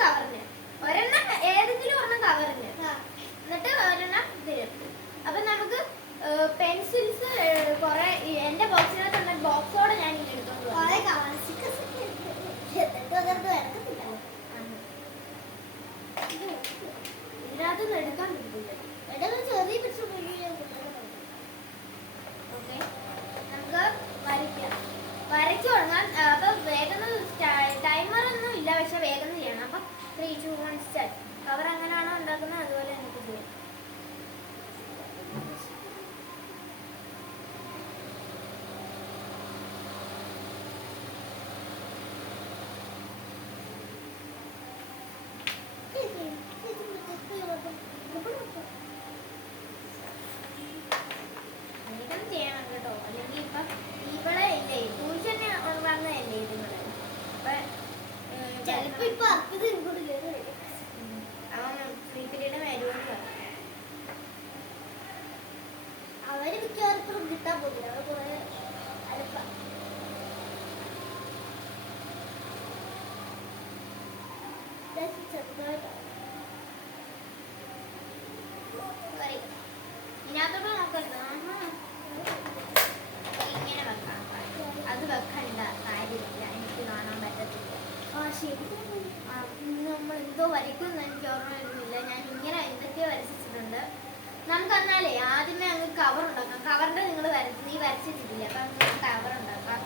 കവറിന് ഒരെണ്ണം ഏതെങ്കിലും ഒരെണ്ണം കവറിന് എന്നിട്ട് ഒരെണ്ണം ഇതിന്. അപ്പൊ നമുക്ക് പെൻസിൽസ് കുറെ എന്റെ ബോക്സിനകത്തുള്ള ബോക്സോടെ ഞാൻ ഇങ്ങനെ എടുത്തോണ്ട് ഇതിനകത്തൊന്നും എടുക്കാൻ പറ്റില്ല. ചെറിയ ഓക്കെ, നമുക്ക് വരയ്ച്ചു തുടങ്ങാം. അപ്പൊ വേഗം ടൈമർ ഒന്നും ഇല്ല, പക്ഷെ വേഗം ചെയ്യണം. അപ്പൊ 3, 2, 1 സ്റ്റാർട്ട്. കവർ എങ്ങനെയാണോ ഉണ്ടാക്കുന്നത് അതുപോലെ എനിക്ക് ചെയ്യാം. ചെയ്യണം കേട്ടോ, അല്ലെങ്കിൽ ഇപ്പൊ ഇവളെ ഇല്ലേ ട്യൂഷന് വന്നതല്ലേ ഇതുങ്ങള്. ചിലപ്പോ അവൻ ഫ്രീ പീരീഡ് വരുമെന്ന് അവര് മിക്കവാറും കിട്ടാൻ പോകില്ല. അവര് കുറെ അടുപ്പ ഇതിനകത്തോട്ട് നോക്കരുത്, ഇങ്ങനെ വെക്കാം. അത് വെക്കണ്ട കാര്യമില്ല, എനിക്ക് കാണാൻ പറ്റത്തില്ല. നമ്മൾ എന്തോ വരയ്ക്കുമെന്ന് എനിക്ക് ഓർമ്മ വരുന്നില്ല. ഞാൻ ഇങ്ങനെ എന്തൊക്കെയോ വരച്ചിട്ടുണ്ട്. നമുക്ക് എന്നാലേ ആദ്യമേ അങ്ങ് കവർ ഉണ്ടാക്കാം. കവറിന്റെ നിങ്ങൾ നീ വരച്ചിട്ടില്ല, അപ്പൊ നമുക്ക് കവർ ഉണ്ടാക്കാം.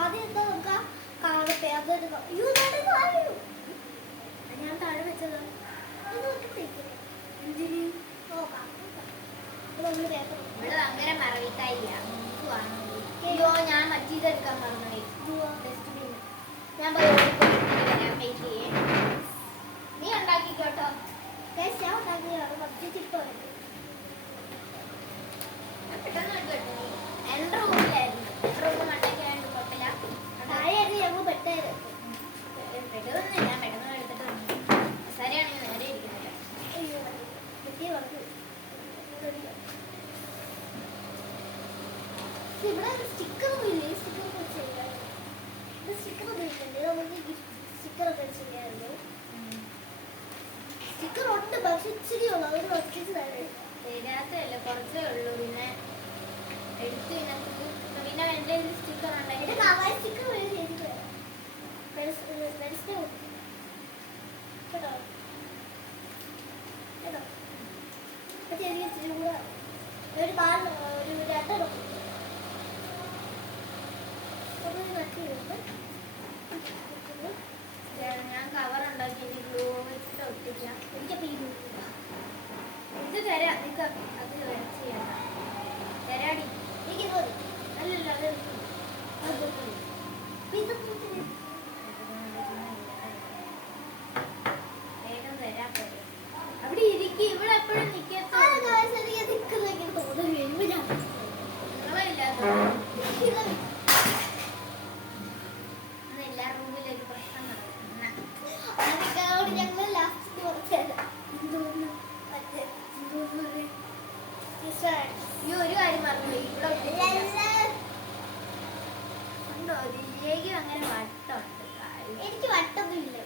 ആദ്യം എന്താ നോക്കാം, ഞാൻ താഴെ വെച്ചത് ഇവിടെ അങ്ങനെ മറവിക്കായില്ല. അയ്യോ, ഞാൻ മറ്റേതെടുക്കാൻ മറന്നുപോയി. ഡസ്റ്റ്ബിൻ ഞാൻ വരാൻ വെയിറ്റ് ചെയ്യേ. നീ ഉണ്ടാക്കിക്കോട്ടോ. ഞാൻ പെട്ടെന്ന് എടുക്കട്ടെ. എന്റെ റൂമിലായിരുന്നു, റൂം മണ്ടയ്ക്കായിട്ട് കുഴപ്പമില്ല. താഴെയായിരുന്നു ഞങ്ങൾ പെട്ടായിരുന്നു. പെട്ടതൊന്നും ഞാൻ പെട്ടെന്ന് എടുത്തിട്ട് വന്നു. സാരിയാണെങ്കിൽ നേരെ ഇരിക്കുന്നില്ല. അയ്യോ, പറ്റിയ പറഞ്ഞു. ഇവിടെ സ്റ്റിക്കറൊന്നും ഇല്ലേ? സ്റ്റിക്കറൊക്കെ ചെയ്യാം. സ്റ്റിക്കറൊന്നും ഇല്ലേ? നമുക്ക് സ്റ്റിക്കറൊക്കെ ചെയ്യാമല്ലോ. സ്റ്റിക്കർ ഉണ്ട്, പക്ഷെ ഇച്ചിരി ഉള്ളു. അവർ ഒറ്റിച്ച് തരേ തരാത്തല്ലേ, കുറച്ചേ ഉള്ളൂ. പിന്നെ എടുത്ത് പിന്നെ എൻ്റെ സ്റ്റിക്കർ ഉണ്ടായിട്ട് സ്റ്റിക്കർ കേട്ടോ കേട്ടോ. ചെറിയ ഇച്ചിരി കൂടെ ഒരു രണ്ടെണ്ണം ഞാൻ കവർ ഉണ്ടാക്കി ഗ്ലൂ വെച്ചിട്ട് ഒട്ടിക്കാം. എനിക്കപ്പോ ഇത് തരാം. നിനക്ക് അത് ചെയ്യാം. തരാടി. അല്ലല്ല, അത് വേഗം തരാൻ പോലെ അവിടെ ഇരിക്കും. ഇവിടെ എപ്പോഴും നിൽക്കാത്ത നിങ്ങളില്ലാത്ത എല്ലാ റൂമിലൊരു പ്രശ്നം നടക്കും. ഞങ്ങൾ ലാസ്റ്റ് ഈ ഒരു കാര്യം പറഞ്ഞു. ഇവിടെ ഉണ്ടോ ജില്ലേക്കും അങ്ങനെ വട്ടമുണ്ട്. എനിക്ക് വട്ടൊന്നും ഇല്ല.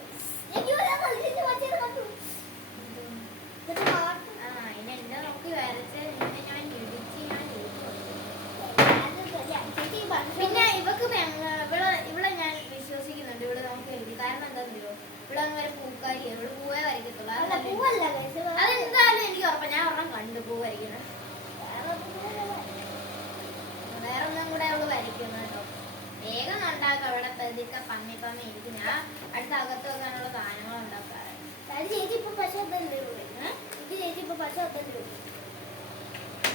എന്നെ നോക്കി വരച്ച് പിന്നെ ഞാൻ ഇടിച്ച് പിന്നെ ഇവക്ക് ഇവിടെ ഞാൻ വിശ്വസിക്കുന്നുണ്ട്. ഇവിടെ നമുക്ക് എഴുതി. കാരണം എന്താണെന്നോ, ഇവിടെ അങ്ങനെ പൂക്കാരിയാണ്. ഇവിടെ പൂവേ വരയ്ക്കത്തുള്ളൂ. അതെന്തായാലും എനിക്ക് ഉറപ്പാണ്. ഞാൻ ഒരെണ്ണം കണ്ടു പൂ വരയ്ക്കുന്നത്. വേറെ ഒന്നും കൂടെ അവള് വരയ്ക്കുന്നു കേട്ടോ. വേഗം ഉണ്ടാക്കാം. അവിടെ പതുക്കെ പമ്മി ഇരിക്കും. ഞാൻ അടുത്ത അകത്ത് വെക്കാനുള്ള സാധനങ്ങൾ ഉണ്ടാക്കാറ്. ചേച്ചി ഇപ്പൊ പക്ഷെ ചേച്ചി ഇപ്പൊ പക്ഷെ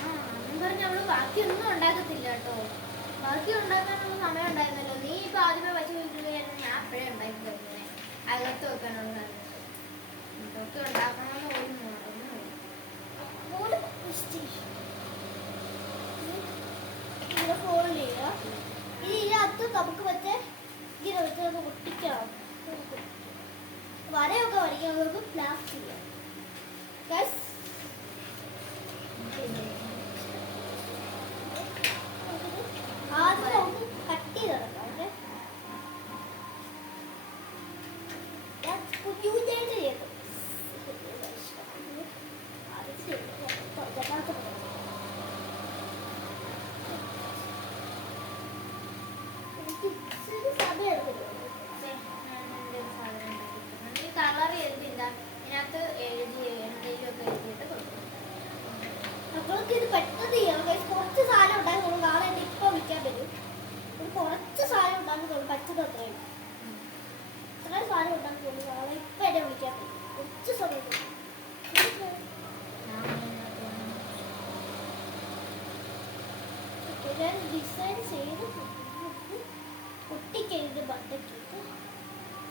അന്നും പറഞ്ഞ അവള് ബാക്കിയൊന്നും ഉണ്ടാക്കത്തില്ല കേട്ടോ. ബാക്കി ഉണ്ടാക്കാനുള്ള സമയം ഉണ്ടായിരുന്നല്ലോ. നീ ഇപ്പൊ ആദ്യമേ വെച്ച് വീട്ടിലായിരുന്നു. ഞാൻ അപ്പോഴേ ഉണ്ടാക്കി തരുന്നേ അകത്ത് വെക്കാനുള്ള സാധനം. ഇതൊക്കെ ഉണ്ടാക്കണമെന്ന് പോലും ഫോൺ ചെയ്യുക. ഇനി ഇതിനകത്ത് നമുക്ക് മറ്റേ ഇങ്ങനെ വെച്ച് നമുക്ക് ഒട്ടിക്കണം. വരയൊക്കെ വരയ്ക്കാൻ നമുക്ക് പ്ലാസ്റ്റ് ചെയ്യാം. ആദ്യം നമുക്ക് കട്ട് ചെയ്ത് നടക്കാം. ഓക്കെ, എന്താ ഇതിനകത്ത് എഴുതി എന്തെങ്കിലുമൊക്കെ എഴുതിയിട്ട് കൊടുക്കും. നമ്മൾക്ക് ഇത് പെട്ടെന്ന് ചെയ്യാം. കുറച്ച് സാധനം ഉണ്ടാക്കുന്നുള്ളൂ. നാളെ എന്നെ ഇപ്പം വിളിക്കാൻ വരും. ഒരു കുറച്ച് സാധനം ഉണ്ടാക്കുന്നുള്ളൂ. പറ്റുന്ന അത്രയും സാധനം ഉണ്ടാക്കുന്നുള്ളൂ. നാളെ ഇപ്പം എന്നെ വിളിക്കാൻ വരും. കുറച്ച് സമയം ഞാൻ ഡിസൈൻ ചെയ്ത് ഒട്ടിക്കഴിഞ്ഞ് ബന്ധക്കിട്ട്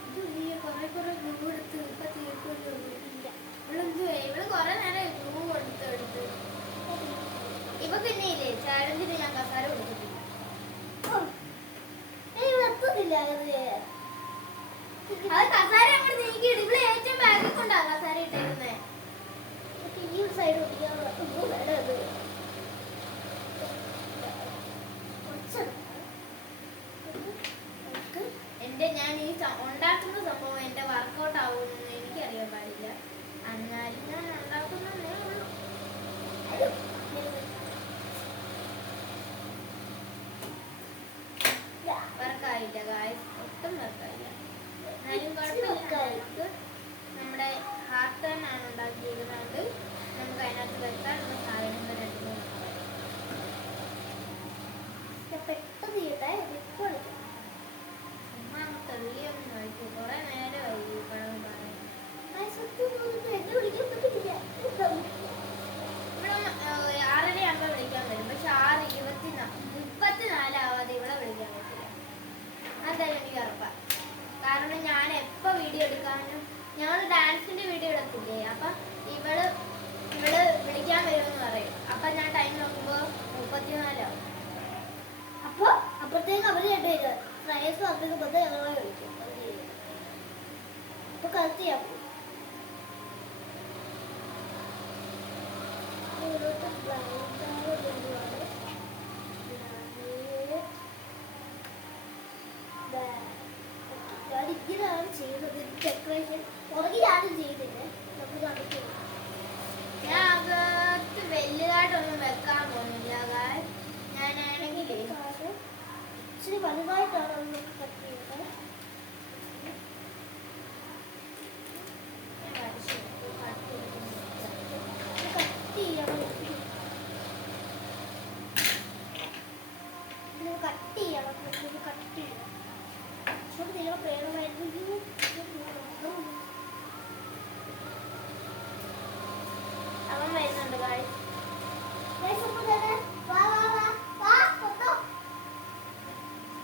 ഇത് കുറെ ഗ്ലൂ എടുത്ത് ഇപ്പം തീർക്കില്ല. ഇവള് കുറെ നേരം ഗ്ലൂ എടുത്ത് ഇപ്പൊ പിന്നെ ഇല്ലേ ചാലഞ്ചിന് ഞാൻ കസാര കൊടുത്തിട്ടില്ല. അത് കസാര അങ്ങോട്ട് നീക്കിയിട്ട് ഇവിടെ ഏറ്റവും ബാഗിൽ കൊണ്ടാ കസാര ഇട്ടേക്കുന്നത്. ഈ സൈഡ് ഞാൻ ഈ ഉണ്ടാക്കുന്ന സംഭവം എന്റെ വർക്കൗട്ട് ആവുമെന്ന് എനിക്കറിയാൻ പാടില്ല. എന്നാലും ഞാൻ ഉണ്ടാക്കുന്നതേ ഉള്ളൂ. വർക്കായില്ല ഗായ്സ്, ഒട്ടും വർക്കായില്ല. എന്നാലും കുഴപ്പമില്ല. നമ്മുടെ ഹാർട്ട് തന്നെയാണ് ഉണ്ടാക്കിയിരിക്കുന്നത്. നമുക്ക് അതിനകത്ത് വെക്കാനുള്ള സാധനങ്ങൾ രണ്ടു മൂന്ന് പെട്ടെന്ന് തെളിയൊന്നും കഴിക്കും. കുറെ നേരമായി പഴം പറയാൻ. ഇവിടെ 6:30 വിളിക്കാൻ വരും. പക്ഷെ 6:34 ഇവിടെ വിളിക്കാൻ പറ്റില്ല. അതെല്ലാം എനിക്ക് ഉറപ്പാ. കാരണം ഞാൻ എപ്പോൾ വീഡിയോ എടുക്കാനും ഞങ്ങൾ ഡാൻസിന്റെ വീഡിയോ എടുത്തില്ലേ, അപ്പം ഇവള് വിളിക്കാൻ വരുമെന്ന് പറയും. അപ്പം ഞാൻ ടൈം നോക്കുമ്പോൾ 34 ആവും. അപ്പോൾ അപ്പുറത്തേക്ക് അവർ രണ്ടുപേര് ഫ്രൈസ് വന്നേക്കുമ്പോൾ ഞങ്ങളെ വിളിക്കും. അപ്പോൾ കളക്ട് ചെയ്യാൻ പോകും. ഞാനിങ്ങനെയാണ് ചെയ്യുന്നത്. ഡെക്കറേഷൻ പുറകിലാണ് ചെയ്യുന്നത്. നമ്മൾ കണ്ടിട്ടുണ്ട്. ഞാൻ അകത്ത് വലുതായിട്ടൊന്നും വെക്കാൻ പോകുന്നില്ല. ഞാനാണെങ്കിൽ ഇച്ചിരി വലുതായിട്ടാണ് കട്ട് ചെയ്യുന്നത്. അവൻ വരുന്നുണ്ട് ഗായ്സ്.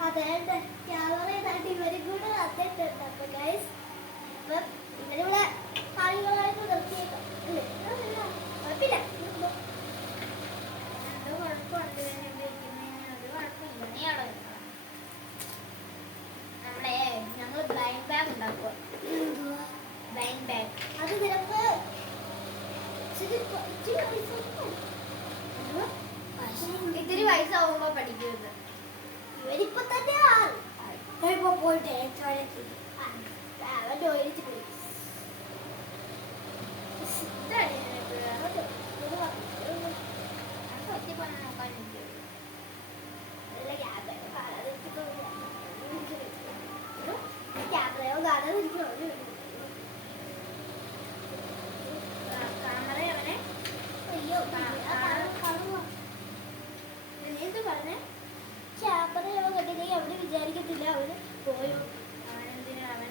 അതെ ക്യാമറ ഇവരും കൂടെ വന്നിട്ടുണ്ട്. അപ്പൊ ഗായ്സ് ഇപ്പം ഇവരിവിടെ കളികളായിട്ട് നിർത്തിയേക്കാം. കുഴപ്പമില്ല, എന്തോ കുഴപ്പമുണ്ട്. അത് കുഴപ്പമില്ല. നീ അവിടെ നമ്മളെ ഞങ്ങൾ ബ്ലൈൻഡ് ബാഗ് ഉണ്ടാക്കുക. ബ്ലൈൻഡ് ബാഗ് അത് നിനക്ക് ഇത്തിരി വയസ്സാവുമ്പോ പഠിക്കുന്നത്. ഇവരിപ്പൊ തന്നെ പോയിട്ട് അവന് വിചാരിക്കത്തില്ല അവന് പോയോ. അവനെന്തിനാണ്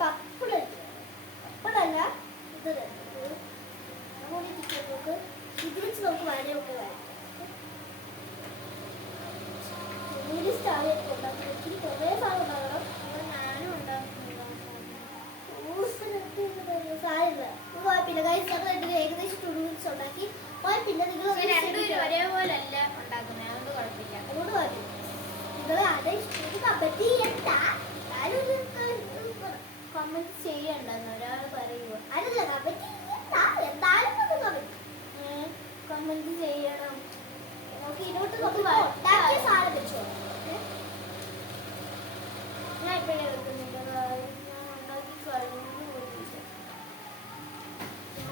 പപ്പടല്ല ഇത് ഇത് വെച്ച് നമുക്ക് വരയൊക്കെ വരാം. കുറേ സാധനം ഉണ്ടാകണം. ഞാനും ഉണ്ടാക്കുന്നില്ല. കുഴപ്പമില്ല ഗൈസ്, ഞങ്ങൾ ഏകദേശം ടൂൾസ് ഉണ്ടാക്കി. കുഴപ്പമില്ല, നിങ്ങൾ ഒരേപോലെ അല്ല ഉണ്ടാക്കുന്നത്. അതുകൊണ്ട് കുഴപ്പമില്ല. അതുകൊണ്ട് കുഴപ്പമില്ല. നിങ്ങൾ അത് കമന്റ് ചെയ്യണ്ട. കമന്റ് ചെയ്യണ്ടെന്ന് ഒരാൾ പറയുമോ? അല്ല, കമന്റ് ചെയ്യണ്ട. എന്തായാലും കമന്റ് ചെയ്യണം. നമുക്ക് ഇതിലോട്ട് ഉണ്ടാക്കിയ സാധനം വെച്ചോ. ഞാൻ ഇപ്പോഴേ വെക്കുന്നില്ല. ഞാൻ ഉണ്ടാക്കി കഴിഞ്ഞു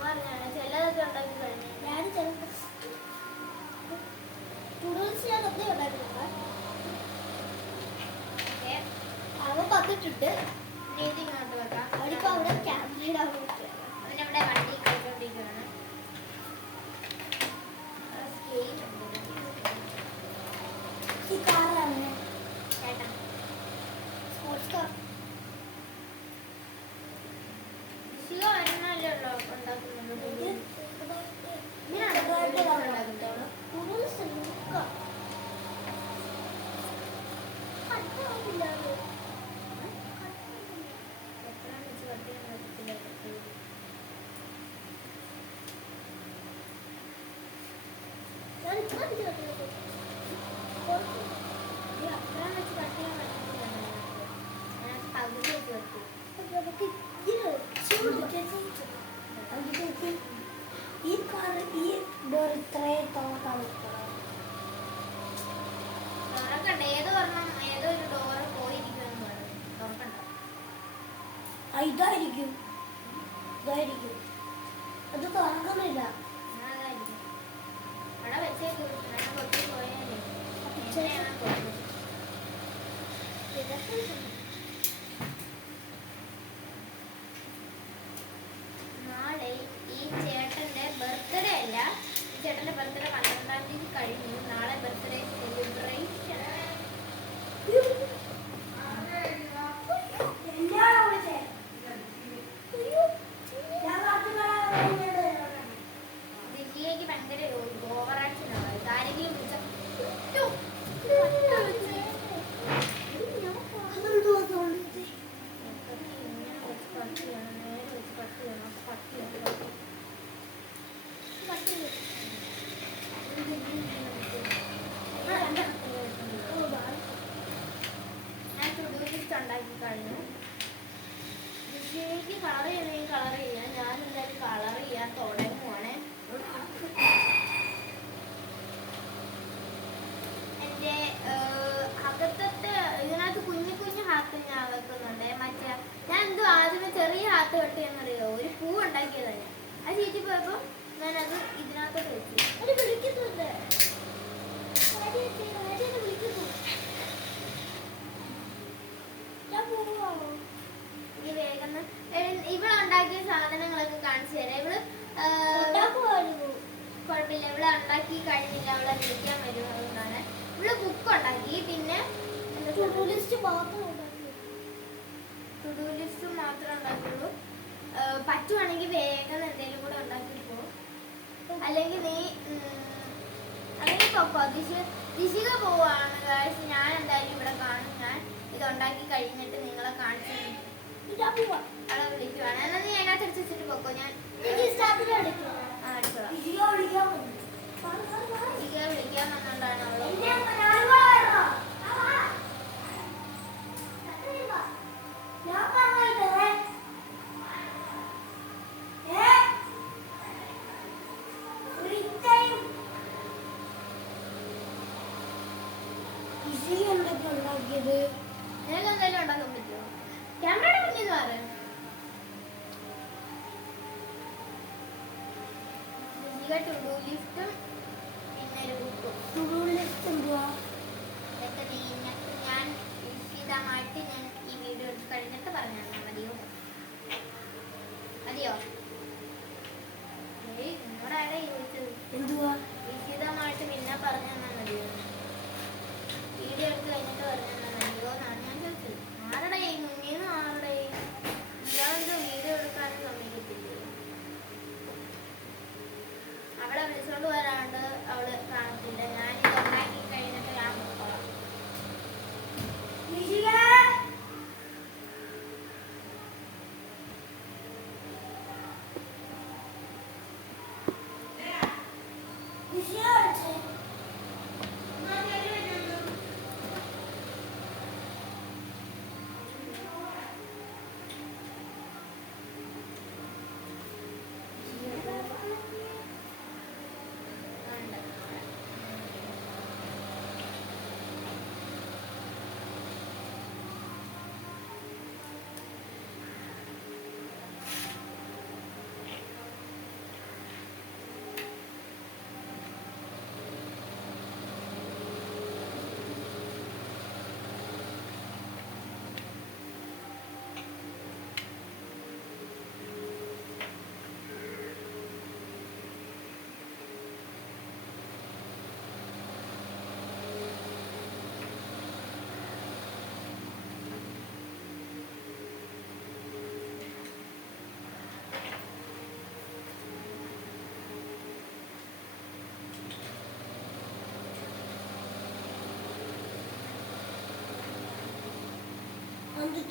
പറഞ്ഞാണ്. ചിലതൊക്കെ ഉണ്ടാക്കി കഴിഞ്ഞു. ഞാൻ ചില ടൂൾസ് ഞാൻ ഒന്നേ ഉണ്ടാക്കി. അകത്തിട്ടിട്ട് നീതി ഇങ്ങോട്ട് വെക്കാം. അവരിപ്പോ അവിടെ ക്യാമറയുടെ അവനവിടെ വണ്ടി കളിച്ചോണ്ടിരിക്കുകയാണ്. ഈ കാറാണ് ചേട്ടാ സ്പോർട്സ് കാർ. വരുന്നല്ലേ ഉള്ളൂ ഉണ്ടാക്കുന്നത്. ഈ കാർ ഈ ഡോർ ഇത്രയും തുറക്കണ്ട. ഏതോ ഒരെണ്ണം ഏതോ ഒരു ഡോറ് പോയിരിക്കുമെന്ന് പറഞ്ഞു. തുറക്കണ്ട. ഇതായിരിക്കും ഇതായിരിക്കും അത് തുറക്കുന്നില്ല. അതായിരിക്കും അവിടെ വെച്ചേക്കും. ഞാൻ കൊത്തി പോയാലേ നാളെ ഈ ചേട്ടന്റെ ബർത്ത്ഡേ അല്ല. ഈ ചേട്ടന്റെ ബർത്ത്ഡേ 12-ാം തീയതി കഴിഞ്ഞു. നാളെ ബർത്ത്ഡേ സെലിബ്രേഷൻ. ദിജിയേക്ക് ഭയങ്കര ഓവറാക്ഷനാണ്. ആരെങ്കിലും വിളിച്ച ഞാൻ ടു-ഡു ലിസ്റ്റ് ഉണ്ടാക്കി കഴിഞ്ഞു. ദിജിയേക്ക് കളർ ചെയ്യണമെങ്കിൽ കളർ ചെയ്യാം. ഞാൻ എന്തായാലും കളർ ചെയ്യാൻ തുടങ്ങുവാണ്. എൻ്റെ അകത്തത്തെ ഇതിനകത്ത് കുഞ്ഞു കുഞ്ഞു ഹാത്ത് ഞാൻ വെക്കുന്നുണ്ട്. മറ്റേ ഞാൻ എന്തോ ആദ്യമേ ചെറിയ ഹാത്ത് കെട്ടിയെന്നറിയോ ഒരു പൂ ഉണ്ടാക്കിയതാണ്. അത് ചീറ്റി പോയപ്പോൾ ഞാനത് ഇതിനകത്തോട്ട് വെച്ചു. അത് വിളിക്കുന്നുണ്ട്. ഈ വേഗം ഇവളുണ്ടാക്കിയ സാധനങ്ങളൊക്കെ കാണിച്ചു തരാം. ഇവള് കുഴപ്പമില്ല. ഇവിടെ ഉണ്ടാക്കി കഴിഞ്ഞില്ല. അവളെ വിളിക്കാൻ വരും. അതുകൊണ്ടാണ് ഇവിടെ ബുക്ക് ഉണ്ടാക്കി. പിന്നെ ടു-ഡു ലിസ്റ്റ് മാത്രമേ ഉണ്ടാക്കുള്ളൂ. പറ്റുവാണെങ്കിൽ വേഗം എന്തെങ്കിലും കൂടെ ഉണ്ടാക്കിപ്പോ. അല്ലെങ്കിൽ നീ അല്ലെങ്കിൽ പൊക്കോ. ദിശിക പോവാണ് ഗായ്സ്. ഞാൻ എന്തായാലും ഇവിടെ കാണും. ഞാൻ ഇത് ഉണ്ടാക്കി കഴിഞ്ഞിട്ട് നിങ്ങളെ കാണിച്ചു അവിടെ വിളിക്കുവാണ്. എന്നാൽ നീ അതിനകത്ത് വെച്ചിട്ട് പൊക്കോ. ഞാൻ വിളിക്കാൻ വന്നോണ്ടാണ് അവള്. ഉണ്ടാക്കിയത് നിനക്ക് എന്തായാലും ഉണ്ടാക്കാൻ പറ്റുമോ? ക്യാമറയുടെ മുന്നിൽ മാറ്. ടു-ഡു ലിസ്റ്റും പിന്നെ ഒരു ബുക്കും. ടു-ഡു ലിസ്റ്റ് എന്തുവാ? ഇതൊക്കെ ഞാൻ വിശദമായിട്ട് ഞാൻ ഈ വീഡിയോ എടുത്ത് കഴിഞ്ഞിട്ട് പറഞ്ഞു തന്നാൽ മതിയോ? മതിയോ? നിങ്ങളാടെ ചോദിച്ചത് എന്തുവാ? വിശദമായിട്ട് പിന്നെ പറഞ്ഞു തന്നാൽ മതിയോ? വീഡിയോ എടുത്ത് കഴിഞ്ഞിട്ട് പറഞ്ഞു തന്നാൽ മതിയോ എന്നാണ് ഞാൻ ചോദിച്ചത്. ആരുടെ മുന്നേന്ന് ആരുടെ ഇയാളെന്തോ വീഡിയോ എടുക്കാനും സമ്മതിക്കത്തില്ലേ? അവളെ വിളിച്ചോണ്ട് വരാണ്ട് അവള് കാണത്തില്ല. ഞാനിത്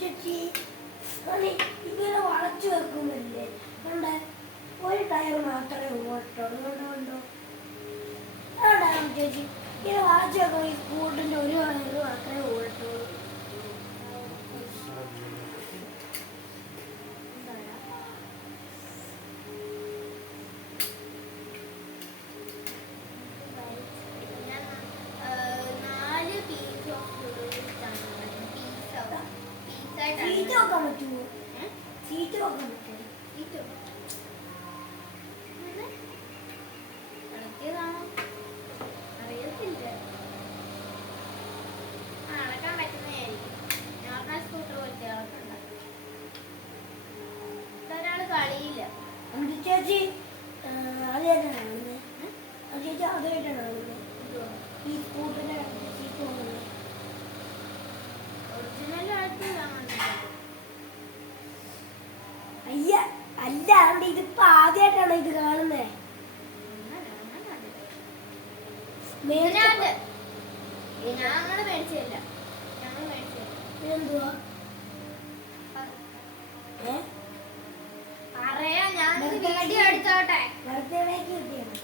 ചേച്ചി ഇങ്ങനെ വളച്ചു വെക്കുന്നില്ലേ കൊണ്ട് ഒരു ടയർ മാത്രമേ ഓട്ടുള്ളൂ കൊണ്ടോ ചേച്ചി ഇങ്ങനെ വളച്ചു വെക്കുമ്പോൾ ഈ സ്കൂട്ടിന്റെ ഒരു ടയർ മാത്രമേ ഓട്ടുള്ളൂ. സീറ്റ് വെക്കാൻ പറ്റുമോ? സീറ്റ് വെക്കാൻ പറ്റുമോ? അറിയത്തില്ല. അളക്കാൻ പറ്റുന്നതായിരിക്കും. നോർമൽ സ്കൂട്ടർ പോലത്തെ അളക്കുണ്ടാകും. ഒരാള് കളിയില്ല. ചേച്ചി ആദ്യമായിട്ടാണ് കാണുന്നത്. ചേച്ചി ആദ്യമായിട്ടാണ് കാണുന്നത് ഈ സ്കൂട്ടറിന്റെ സീറ്റ് പോകുന്നത്. അയ്യ അല്ലാണ്ട് ഇതിപ്പോ ആദ്യമായിട്ടാണ് ഇത് കാണുന്നേ. ഞങ്ങള് മേടിച്ചില്ല. എന്തുവാ പറയാ ഞാൻ വീഡിയോ എടുത്തോട്ടെ. ബർത്ത്ഡേക്ക് കിട്ടിയാണ്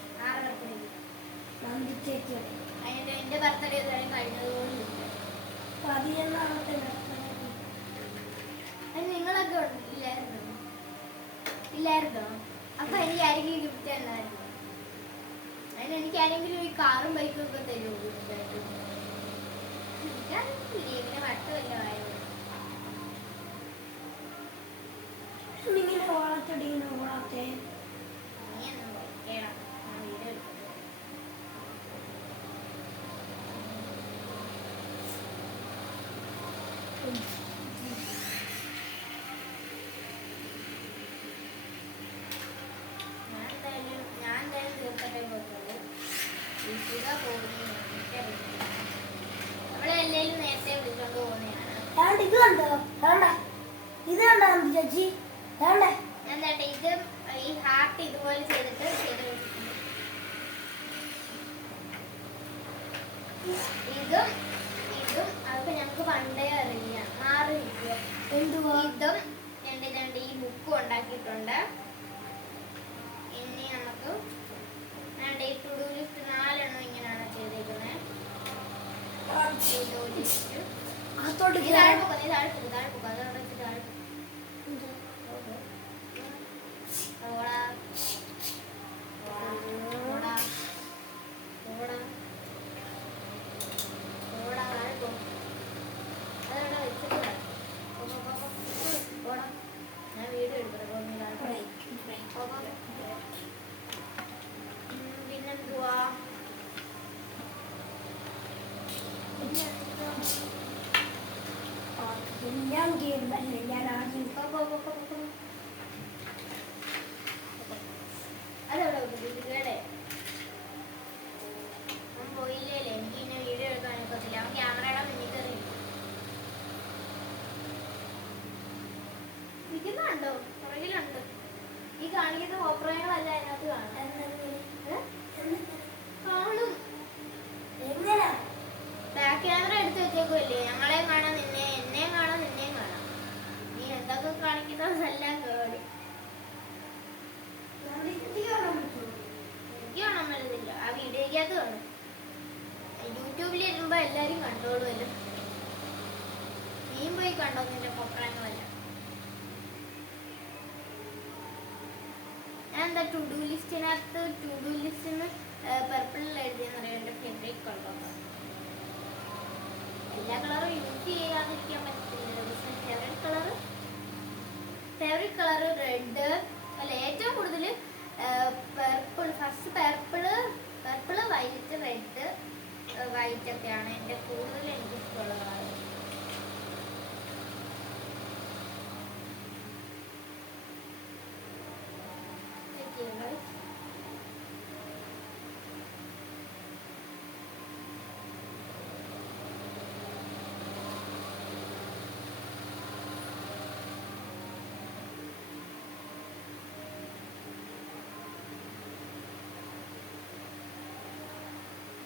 ചേച്ചിയുടെ അതിന്റെ എന്റെ ബർത്ത്ഡേ കഴിഞ്ഞതുകൊണ്ട് 11ാമത്തെ നിങ്ങളൊക്കെ ഇല്ലായിരുന്നോ? അപ്പൊ എനിക്ക് ആരെങ്കിലും ഗിഫ്റ്റ് തന്നായിരുന്നു. അതിന് എനിക്ക് ആരെങ്കിലും ഈ കാറും ബൈക്കും ഒക്കെ തരുമോ ഗിഫ്റ്റായിട്ട്? ഇങ്ങനെ വട്ടമല്ലോ ആയത്. ഇങ്ങനെ ഓളത്തടിങ്ങനെ ഓളത്തെ നീ ഒന്നും കേടാ. ഞാൻ വീഡിയോ എടുക്കും. ഞാൻ എന്തായാലും തീർക്കട്ടെ പോയിട്ടുള്ളൂ. നമ്മളെ എല്ലാവരും നേരത്തെ വിളിച്ചോണ്ട് പോകുന്നതാണ്. ഇത് കണ്ടോ? ഇത് കണ്ടോ ചേച്ചി? എന്താട്ടെ ഇത് ഈ ഹാർട്ട് ഇതുപോലെ ചെയ്തിട്ട് ചെയ്ത് വെച്ചിട്ടുണ്ട്. ഇതും അതൊക്കെ ഞങ്ങൾക്ക് പണ്ടേ അറിയാം. മാറിയിരിക്കുക. എന്തുവാ? ഇതും രണ്ട് ഈ ബുക്കും ഉണ്ടാക്കിയിട്ടുണ്ട്. ഇനി നമുക്ക് ഈ ടു ഡു ലിസ്റ്റ് 4 എണ്ണം ഇങ്ങനെയാണ് ചെയ്തേക്കുന്നത്. ഞാൻ വീഡിയോ എടുക്കട്ടെ. പിന്നെന്തുവാ ഞാൻ ഗെയിമല്ലേ ഞാൻ ആദ്യം അതവിടെ വീടുകളെ പോയില്ലേ. എനിക്ക് ഇന്നെ വീഡിയോ എടുക്കാൻ പറ്റില്ല. അവൻ ക്യാമറയുടെ മുന്നിൽ കയറി ഇരിക്കുന്നുണ്ടോ? പുറകിലുണ്ട്. ഈ കാണിക്കുന്ന ഓപ്പറേഷങ്ങളല്ല അതിനകത്ത് കാണും. എങ്ങനെ ബാക്ക് ക്യാമറ എടുത്ത് വെച്ചേക്കുമല്ലേ. ഞങ്ങളെയും കാണാം, എന്നെയും കാണാം, നിന്നെയും കാണാം. നീ എന്തൊക്കെ കാണിക്കുന്നതെല്ലാം കേടി. എനിക്ക് കാണാൻ പറ്റുന്നില്ല. ആ വീഡിയോക്കകത്ത് കാണും. യൂട്യൂബിൽ ഇരുമ്പോ എല്ലാരും കണ്ടോളുമല്ലോ. നീയും പോയി കണ്ടോ നിന്റെ പൊക്കളങ്ങളല്ല. ഞാൻ എന്താ ടു ഡു ലിസ്റ്റിനകത്ത് ടു ഡു ലിസ്റ്റിന് പർപ്പിളിൽ എഴുതിയെന്ന് പറയാം. എൻ്റെ ഫേവറേറ്റ് കളർ. എല്ലാ കളറും യൂസ് ചെയ്യാതിരിക്കാൻ പറ്റില്ല. പക്ഷേ ഫേവറേറ്റ് കളർ റെഡ് അല്ല. ഏറ്റവും കൂടുതൽ purple. First purple white red white ഒക്കെയാണ് എൻ്റെ കൂടുതൽ എനിക്ക് ഇഷ്ടമുള്ള കളർ.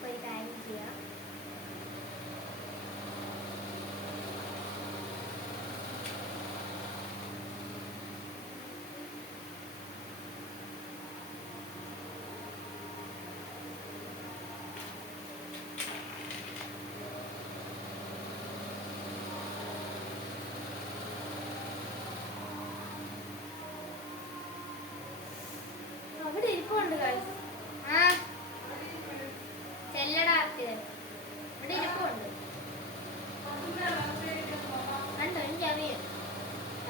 ഒരു കാര്യം ചെയ്യാം. ഇരിപ്പുണ്ട് guys. ആ ചെല്ലടാ ഇവിടെ ഇരിപ്പുണ്ട്. കണ്ടോ, എനിക്കറിയാം.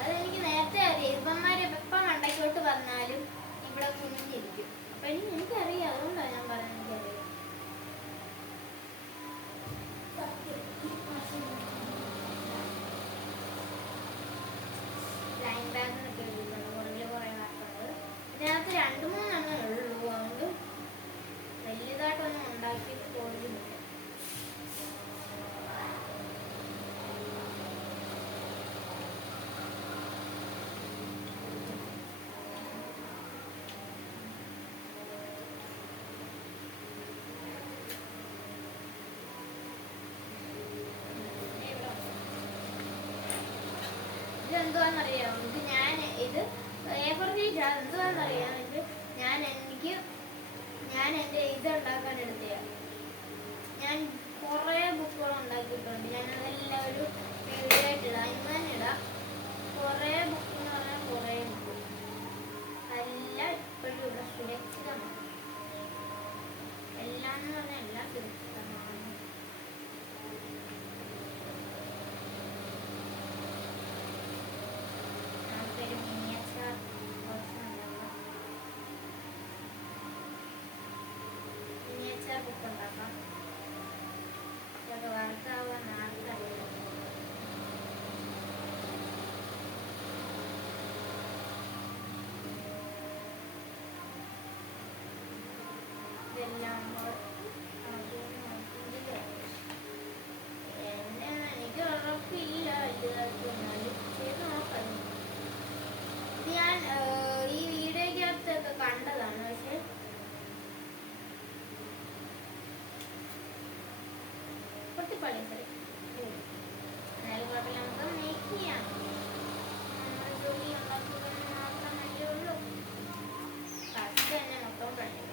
അതെനിക്ക് നേരത്തെ അറിയാം. ഇപ്പന്മാരെ എപ്പം മണ്ടയ്ക്കോട്ട് വന്നാലും ഇവിടെ കുഞ്ഞിരിക്കും. അപ്പൊ എനിക്കറിയാം. അതുകൊണ്ടാണ് ഞാൻ പറയുന്നത് എനിക്കറിയാം. ലൈൻ ബാഗ് എന്നൊക്കെ എഴുതിയിട്ടുണ്ട്. പുറകിൽ കുറെ മാർക്കുണ്ട്. ഇതിനകത്ത് 2-3 ഉള്ളൂ. അതുകൊണ്ട് വലിയതായിട്ടൊന്നും ഉണ്ടാക്കിയിട്ട് പോകുന്നില്ല. ഇതെന്തുവാന്നറിയാമോ? ഇത് A4 ഷീറ്റ് എന്തുവാന്നറിയാം. ഞാൻ എൻ്റെ ഇത് ഉണ്ടാക്കാൻ എടുത്തതാണ്. ഞാൻ കുറേ ബുക്കുകൾ ഉണ്ടാക്കിയിട്ടുണ്ട്. ഞാനതെല്ലാം ഒരു വീഡിയോ ആയിട്ട് ഇടാം. ഇന്ന് തന്നെ ഇടാം. കുറേ ബുക്ക് എന്ന് പറഞ്ഞാൽ കുറേ ബുക്ക് എല്ലാം ഇപ്പോഴും ഇവിടെ സുരക്ഷിതമാണ്. എല്ലാം എന്ന് പറഞ്ഞാൽ എല്ലാം സുരക്ഷിതമാണ്. നമുക്കൊരു മിനിയേച്ചർ ബുക്ക് ഉണ്ടാക്കാം. വർക്കാവാൻ ആർക്കറിയില്ല. ഇതെല്ലാം എനിക്ക് ഉറപ്പില്ല. ചെയ്ത് നോക്കാം. ഇത് ഞാൻ ഈ വീഡിയോക്കകത്തൊക്കെ കണ്ടതാണ്. പക്ഷെ പൊട്ടിപ്പള്ളി എന്നാലും കുഴപ്പമില്ല. നമുക്ക് മേക്ക് ചെയ്യാം. നമ്മൾ ജോലി ഉണ്ടാക്കുകയെന്ന് മാത്രമല്ലേ ഉള്ളൂ. ഫസ്റ്റ് തന്നെ മൊത്തം പണിയാണ്.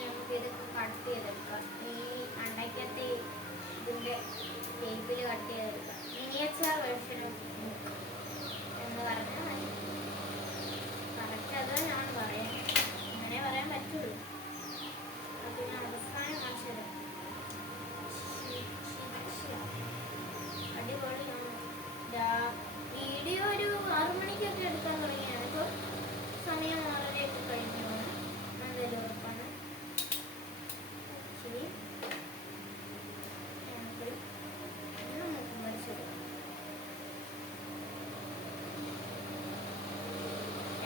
നമുക്കിതൊക്കെ കട്ട് ചെയ്തെടുക്കാം. ഈ അണ്ടയ്ക്കത്തെ ഇതിൻ്റെ ടേപ്പിൽ കട്ട് ചെയ്തെടുക്കാം. മിനിയേച്ചർ വേർഷൻ എന്ന് പറഞ്ഞാൽ മതി. കറക്റ്റ് അത് ഞാൻ പറയാം. അങ്ങനെ പറയാൻ പറ്റുള്ളൂ. അത് ഞാൻ അവസാനം കാണിച്ചത് അടിപൊളിയാണ്. വീഡിയോ ഒരു 6 മണിക്കൊക്കെ എടുക്കാൻ തുടങ്ങിയാണ്. ഇപ്പോൾ സമയം 6:30 കഴിഞ്ഞു. നല്ലൊരു ഉറപ്പാണ്.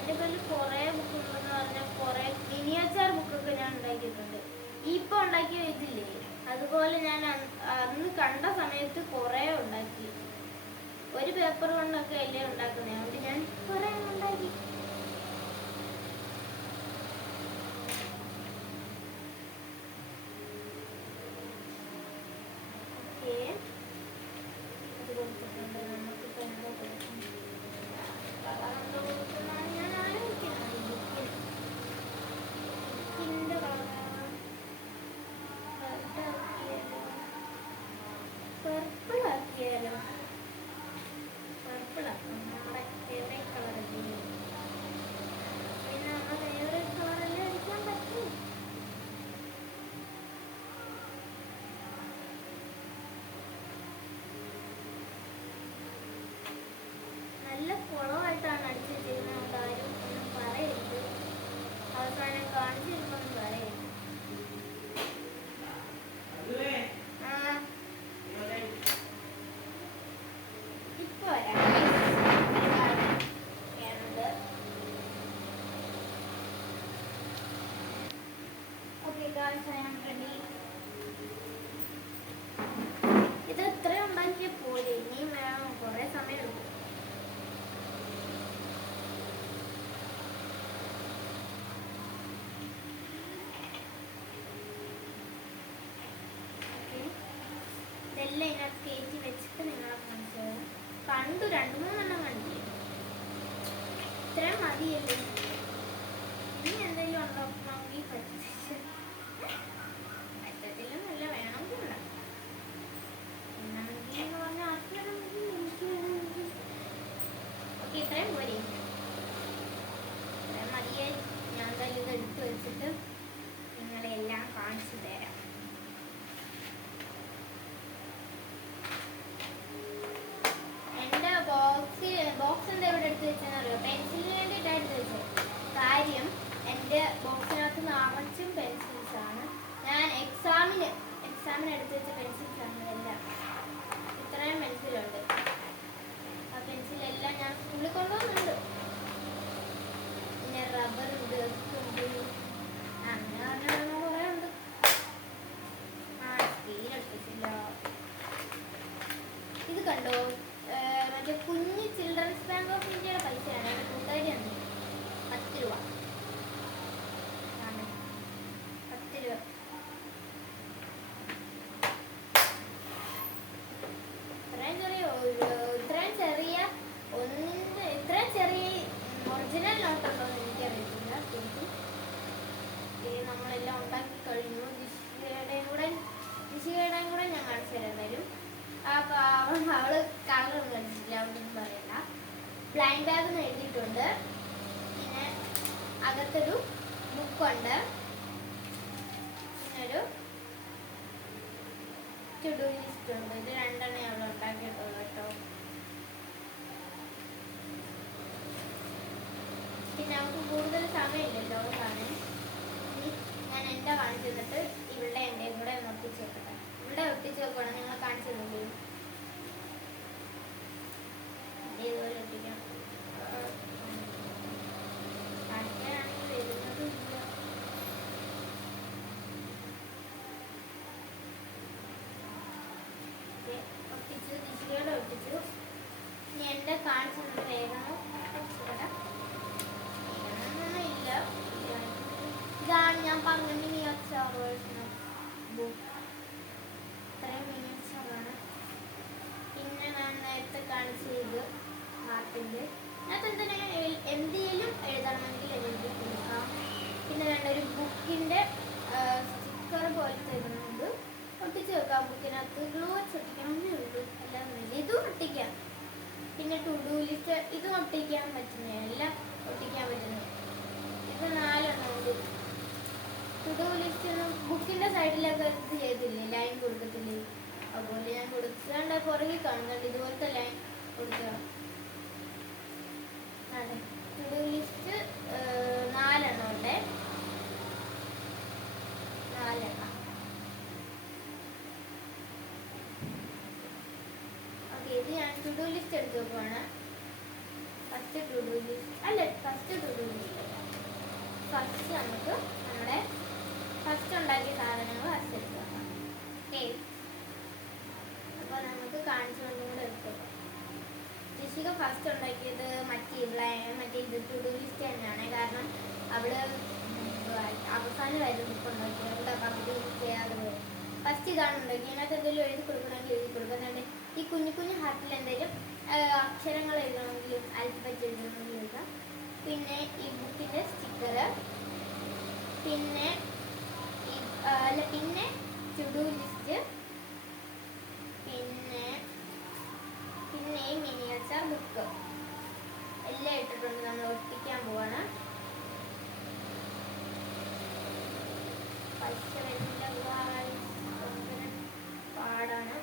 എൻ്റെ പേരിൽ കുറേ ബുക്കുണ്ടെന്ന് പറഞ്ഞാൽ കുറേ മിനിയേച്ചർ ബുക്കൊക്കെ ഞാൻ ഉണ്ടാക്കിയിട്ടുണ്ട്. ഇപ്പോൾ ഉണ്ടാക്കിയ ഇതില്ലേ, അതുപോലെ ഞാൻ അന്ന് കണ്ട സമയത്ത് കുറേ ഉണ്ടാക്കി. ഒരു പേപ്പർ കൊണ്ടൊക്കെ അല്ലേ ഉണ്ടാക്കുന്നത്. അതുകൊണ്ട് ഞാൻ കുറേ ഉണ്ടാക്കി. ഞാൻ ആലോചിക്കണം. ബുക്കിൻ്റെ പർപ്പിൾ ആക്കിയാലോ? പർപ്പിളാക്കാം. നമ്മുടെ ഫേവറേറ്റ് കളറല്ലേ. പിന്നെ നമ്മുടെ ഫേവറേറ്റ് കളറല്ലേ അടിക്കാൻ പറ്റും. നല്ല കുളമായിട്ടാണ് അടിച്ചു വെച്ചിരിക്കുന്നത്. ആരും ഒന്നും പറയരുത്. അവസാനം കാണിച്ചു തരുമ്പോൾ പറയരുത്. ഇപ്പൊ വരാം. Okay guys, I am ready. ഇത് എത്ര ഉണ്ടാക്കിയ പോലെ ഇനിയും വേണം. കുറേ സമയം എടുക്കും. ഇതെല്ലാം ഇതിനകത്ത് കയറ്റി വെച്ചിട്ട് നിങ്ങളെ കാണിച്ചു തരാം. കണ്ടു 2-3 കണ്ടില്ലേ. ഇത്രയും മതിയല്ലേ. ഇനി എന്തെങ്കിലും ഉണ്ടാക്കണമെങ്കിൽ പറ്റിച്ച് ഇത്രയും പോരെ, ഇത്രയും മതിയായി. ഞാൻ എന്തായാലും ഇത് എടുത്ത് വെച്ചിട്ട് നിങ്ങളെ എല്ലാം കാണിച്ചു തരാം. എൻ്റെ ബോക്സ് എന്താ ഇവിടെ എടുത്ത് വെച്ചെന്നറിയോ? പെൻസിലിന് വേണ്ടിയിട്ടാണ് എടുത്ത് വെച്ചത്. കാര്യം എൻ്റെ ബോക്സിനകത്ത് നിറച്ചും പെൻസിൽസ് ആണ്. ഞാൻ എക്സാമിന് എടുത്ത് വെച്ച പെൻസിൽസ് ആണ് എല്ലാം. ഇത്രയും പെൻസിലുണ്ട്. ആ പെൻസിലെല്ലാം ഞാൻ സ്കൂളിൽ കൊണ്ടുപോകുന്നുണ്ട്. പിന്നെ റബ്ബർ ഉണ്ട്, അങ്ങനെ കുറേ ഉണ്ട്. സ്കെയിൽ എടുത്തിട്ടില്ല. ഇത് കണ്ടോ, മറ്റേ കുഞ്ഞ് ചിൽഡ്രൻസ് ബാങ്ക് ഓഫ് ഇന്ത്യയുടെ പൈസയാണ്. എൻ്റെ കൂട്ടുകാരിയാണ്. 10 രൂപ. 10 രൂപ. ഇത്രയും ചെറിയ ഒറിജിനൽ നോട്ടുണ്ടോ എന്ന് എനിക്കറിയത്തില്ല. നമ്മളെല്ലാം ഉണ്ടാക്കി കഴിഞ്ഞു. ജിഷികയുടെയും കൂടെ ഞാൻ കാണിച്ചു തരാൻ തരും. അവള് കളറൊന്നും കണ്ടിട്ടില്ല, അവളൊന്നും പറയണ്ട. ബ്ലൈൻഡ് ബാഗ് എന്ന് എഴുതിയിട്ടുണ്ട്. പിന്നെ അകത്തൊരു ബുക്കുണ്ട്. പിന്നൊരു ടു ഡു ലിസ്റ്റ് ഉണ്ട്. ഇത് 2 അവൾ ഉണ്ടാക്കിയിട്ടുള്ളൂ കേട്ടോ. പിന്നെ നമുക്ക് കൂടുതൽ സമയമില്ലല്ലോ കാണാൻ. ഞാൻ എൻ്റെ കാണിച്ചു തന്നിട്ട് ഇവിടെ എൻ്റെയും കൂടെ ഒന്ന് ഒട്ടിച്ച് വെക്കട്ടെ. ഇവിടെ ഒട്ടിച്ച് വെക്കണം. നിങ്ങൾ കാണിച്ചു തന്നില്ലേ? ഇതുപോലെ ഒട്ടിക്കണം. കാണിക്കാനാണെങ്കിൽ വരുന്നതും ഇല്ല. ഒട്ടിച്ചു, ദിശയോടെ ഒട്ടിച്ചു. ഇനി എൻ്റെ കാണിച്ചു തന്നിട്ട് വേഗം ഒട്ടിച്ചുകൊണ്ടാ. ഇല്ല, ഇതാണ് ഞാൻ പറഞ്ഞ മിനിയേച്ചർ വേർഷൻ ബുക്ക്. ഇത്രയും മിനിയേച്ചറാണ്. പിന്നെ ഞാൻ നേരത്തെ കാണിച്ചത് ഹാർട്ടിൻ്റെ അതിനകത്ത് എന്തെങ്കിലും എഴുതണമെങ്കിൽ എഴുതി കൊടുക്കാം. പിന്നെ വേണ്ട ഒരു ബുക്കിൻ്റെ സ്റ്റിക്കർ പോലത്തെ ഇടുന്നുണ്ട്. ഒട്ടിച്ച് വെക്കാം. ബുക്കിനകത്ത് ഗ്ലൂ വെച്ച് ഒട്ടിക്കണമെന്നേ ഉള്ളൂ. എല്ലാം ഇതും ഒട്ടിക്കാം. പിന്നെ ടു ഡു ലിസ്റ്റ് ഇതും ഒട്ടിക്കാൻ പറ്റുന്ന, എല്ലാം ഒട്ടിക്കാൻ പറ്റുന്നു. ഇത് 4 ഉണ്ട്. ടു ഡു ലിസ്റ്റ് ബുക്കിൻ്റെ സൈഡിലൊക്കെ ഇത് ചെയ്തില്ലേ, ലൈൻ കൊടുക്കത്തില്ലേ? അതുപോലെ ഞാൻ കൊടുക്കാണ്ട് പുറകിൽ കാണുന്നുണ്ട്. ഇതുപോലത്തെ ലൈൻ കൊടുക്കുക. അതെ, ടു ഡു ലിസ്റ്റ് 4 ഉണ്ട്. 4. ഓക്കെ, ഇത് ഞാൻ ടു ഡു ലിസ്റ്റ് എടുത്ത് നോക്കുവാണ്. ഫസ്റ്റ് ടു ഡു ലിസ്റ്റ് അല്ല, first to do list. First നമുക്ക് നമ്മുടെ ഫസ്റ്റ് ഉണ്ടാക്കിയ സാധനങ്ങൾ ഫസ്റ്റ് എടുത്ത് നോക്കാം. ഓക്കെ, അപ്പോൾ നമുക്ക് കാണിച്ചുകൊണ്ടും കൂടെ എടുത്തു. ജിഷിക ഫസ്റ്റ് ഉണ്ടാക്കിയത് മറ്റേ ഇത് ടു ഡു ലിസ്റ്റ് തന്നെയാണ്. കാരണം അവള് അവസാനം വരെ ബുക്ക് ഉണ്ടാക്കിയത് കംപ്ലീറ്റ് ചെയ്യാതെ പോയി. ഫസ്റ്റ് ഇതാണ് ഉണ്ടാക്കി. അതിനകത്ത് എന്തെങ്കിലും എഴുതി കൊടുക്കണമെങ്കിൽ എഴുതി കൊടുക്കുന്നുണ്ട്. ഈ കുഞ്ഞു കുഞ്ഞു ഹാർട്ടിൽ എന്തെങ്കിലും അക്ഷരങ്ങൾ എഴുതണമെങ്കിലും ആൽഫബറ്റ് എഴുതണമെങ്കിലും എഴുതാം. പിന്നെ ഈ ബുക്കിൻ്റെ സ്റ്റിക്കർ, പിന്നെ പിന്നെ ടു ഡു ലിസ്റ്റ്, പിന്നെ ഈ മിനിയേച്ചർ ബുക്ക് എല്ലാം ഇട്ടിട്ടുണ്ട്. നമ്മൾ ഒട്ടിക്കാൻ പോവാണ്. പൈസ പാടാണ്.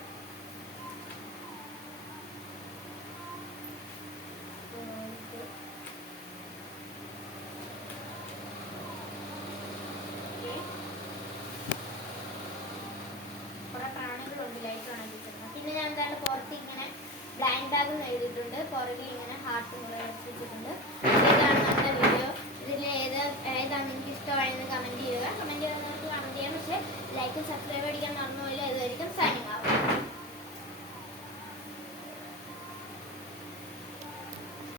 കുറെ പ്രാണികളുണ്ട് ലൈറ്റ് കാണിച്ചിട്ടുണ്ട്. പിന്നെ ഞാൻ എന്താണ് പുറത്ത് ഇങ്ങനെ ബ്ലൈൻഡ് ബാഗ് എന്ന് എഴുതിയിട്ടുണ്ട്. പുറകിൽ ഇങ്ങനെ ഹാർട്ട് കൂടെ വെച്ചിട്ടുണ്ട്. ഇതാണ് നമ്മുടെ വീഡിയോ. ഇതിൽ ഏതാണ് നിങ്ങൾക്ക് ഇഷ്ടമായെന്ന് കമൻറ്റ് ചെയ്യുക. കമൻറ്റ് ചെയ്യുന്നവർക്ക് കമൻറ്റ് ചെയ്യാം. പക്ഷേ ലൈക്കും സബ്സ്ക്രൈബ് അടിക്കാൻ മറന്നുപോയില്ല. ഇതായിരിക്കും സൈനിങ്.